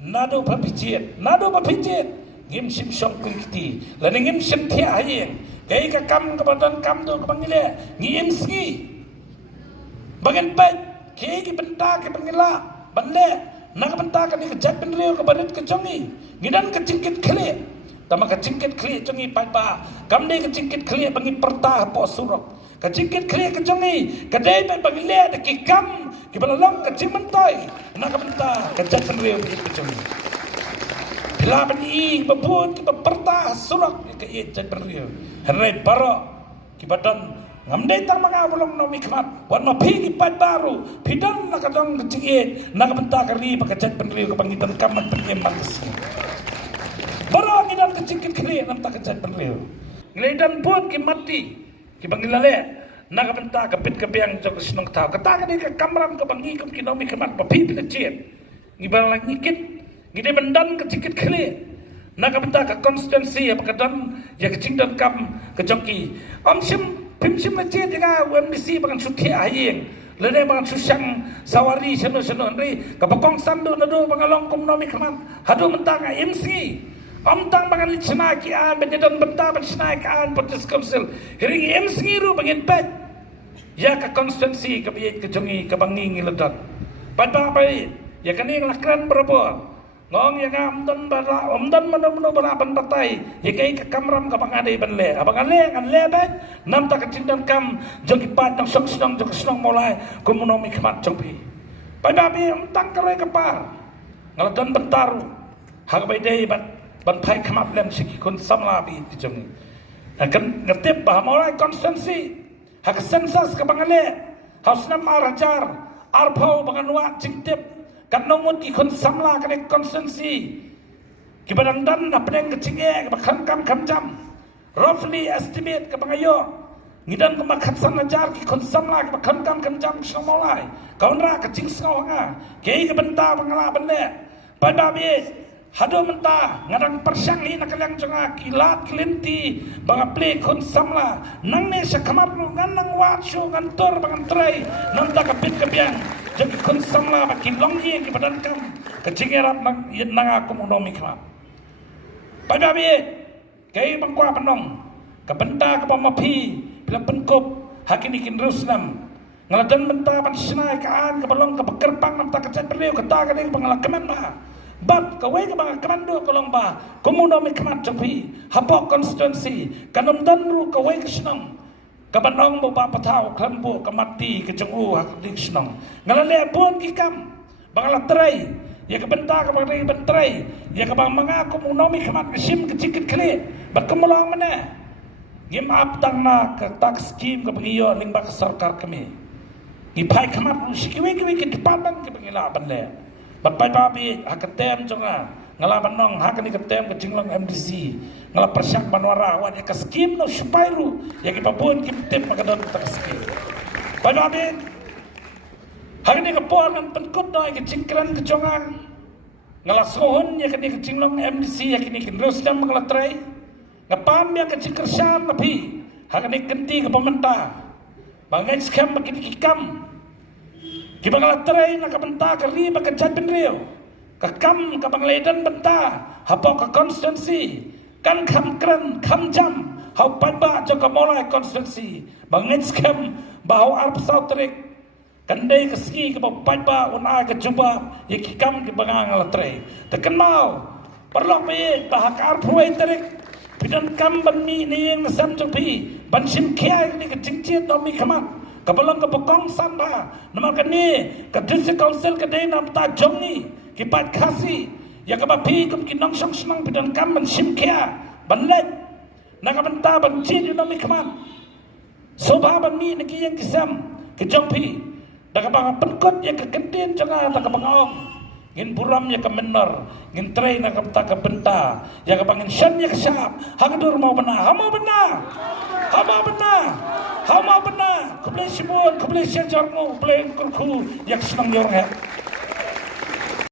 nado papijit ngim sim song klikti lan ngim sim thia hayeng kai ka kam ka badan kam do ka bangile ngim ski bagen pat kai ki benta ka bangila banle nak benta ka ni ka jat ben reu ka barit ka jongi ngidan ka cingkit khle tama ka cingkit khle jongi pat ba kam de ka cingkit khle bangi perta po surok ka cingkit khle ka jongi ka dei pat bangile de ki kam ki balalong ka cimentai nak benta ka jat ben reu ka jongi Laban i babun kita pertah surak ke jet beriu hari baru kita dan ngamdai tang mga bulong no mikmat wan mapi kipat baru pidan nakadong kecingit nakabenta kari pakajet beriu kebangitan kaman penyeman kesi baru ngidan kecingit kari namta kajet beriu ngidan pun kimati kibangilale nakabenta kapit kabiang jok sinong tau katakan ni ke kamram kebangi kum kinomi kemat papi pinajet ngibal lang ikit Gide bendan kecikit kali, nak benda ke konsistensi apa kedan ya kecing dan kam kejongki. Pim sim macet dengan UMDC bahkan sutia ayeng, lene bahkan susang sawari seno hari kapakong sandu nado bangalong kumnomi kaman hadu mentang MC. Tang bahkan licena kian benjedan benda bencena kian potis konsil hiring MC ru bangin pet. Ya ke konsistensi kebiak kejongi kebangi ngiledan. Pada apa ya kani ngelakran berapa? Ngong yang omdan mano berapan patai yekai ke kamram ka bangadai banle abangale kan lebet nam tak cindan kam jogi pat nang sok senang mulai komunomi kemat jompi pada bi tang kare kepar ngaladan bentaru hak baidai ban pai kemat lem siki kun samla bi jongi akan ngetip bah mulai konsensi hak sensas ka bangale hausnam arajar arpau banganwa cingtip kan nomor di konsamla kan konsensi kibadang dan apeng kecingnya kebakan kam jam roughly estimate kebangayo ngidan kemakan sanajar ki konsamla kebakan kam jam semolai kaunra kecing sengawanga kei kebenta pengala bende pada bi hado menta ngadang persang ni nakalang jonga kilat kelinti banga play konsamla nang ne sakamar ngan nang watsho ngan tor bangan trai nang tak kapit kebiang jadi konsamla makin longgi ke badan kam kecingirap nang aku monomi kam pada bi kai bangkwa penong kebenta ke pamapi bila penkop hakini kin rusnam ngaladan benta pan sinai kaan ke balong ke bekerpang nam tak kecet beliau kata kani pengalaman ma bab kawai ke bang kamando kolong ba komunomi kamat jampi hapok konstituensi kanam danru kawai ke senang kabanong mo ba patao klambo kamati ke jengu hak dik senang ngalale pun kikam bangala trai ya ke benta ke bang bentrai ya ke bang manga komunomi kamat kesim kecikit kali berkemulang mana gim up tangna ke tak skim ke bengiyo lingba ke sarkar kami ipai kamat sikiwe ke department ke bengila bende Bapak babi haketem jonga ngalaban nong hakani ketem ke jinglong MDC ngalap persyak banwara wan ya ke skim no supairu ya kita pun kim makadon kita skim babi hakani ke puan kan penkut no ke jingkran ke jonga ngalas sohon ya kini ke jinglong MDC ya kini ke rusdam ngalatrai ngapan ya ke jingkersan lebih hakani kenti ke pemerintah bangai skam begini kikam Kibangala terai nak benta keri bakajat benriu, kakam kabangledan benta, hapok ke konstituensi, kan kam keren kam jam, hau padba joko mulai konstituensi, bangit skam bau arp sautrik, kandai keski ke bau padba una ke coba, yakikam kibangala terai, tekan mau, perlu be bahak arp huai terik, pidan kam banmi ni yang nasam cobi, bansim kiai ni kecingciat domi kamat. Kabalang kepokong samba nama kini kedisi konsel kedai nam ta jongi kipat kasi ya kabapi kum kinong sang senang bidan kam ban simkia banlet nakabenta banci di nomi kaman soba ban mi niki yang kisam kejongpi nakabang penkot ya kekentin jangan nakabang ong ngin buram ya kemenor ngin tray nakabta kebenta ya kabangin syan ya kesap hagadur mau benar hama benar Kau mau benar, kau boleh simun, kau boleh siajarmu, kau boleh kurku yang senang yorong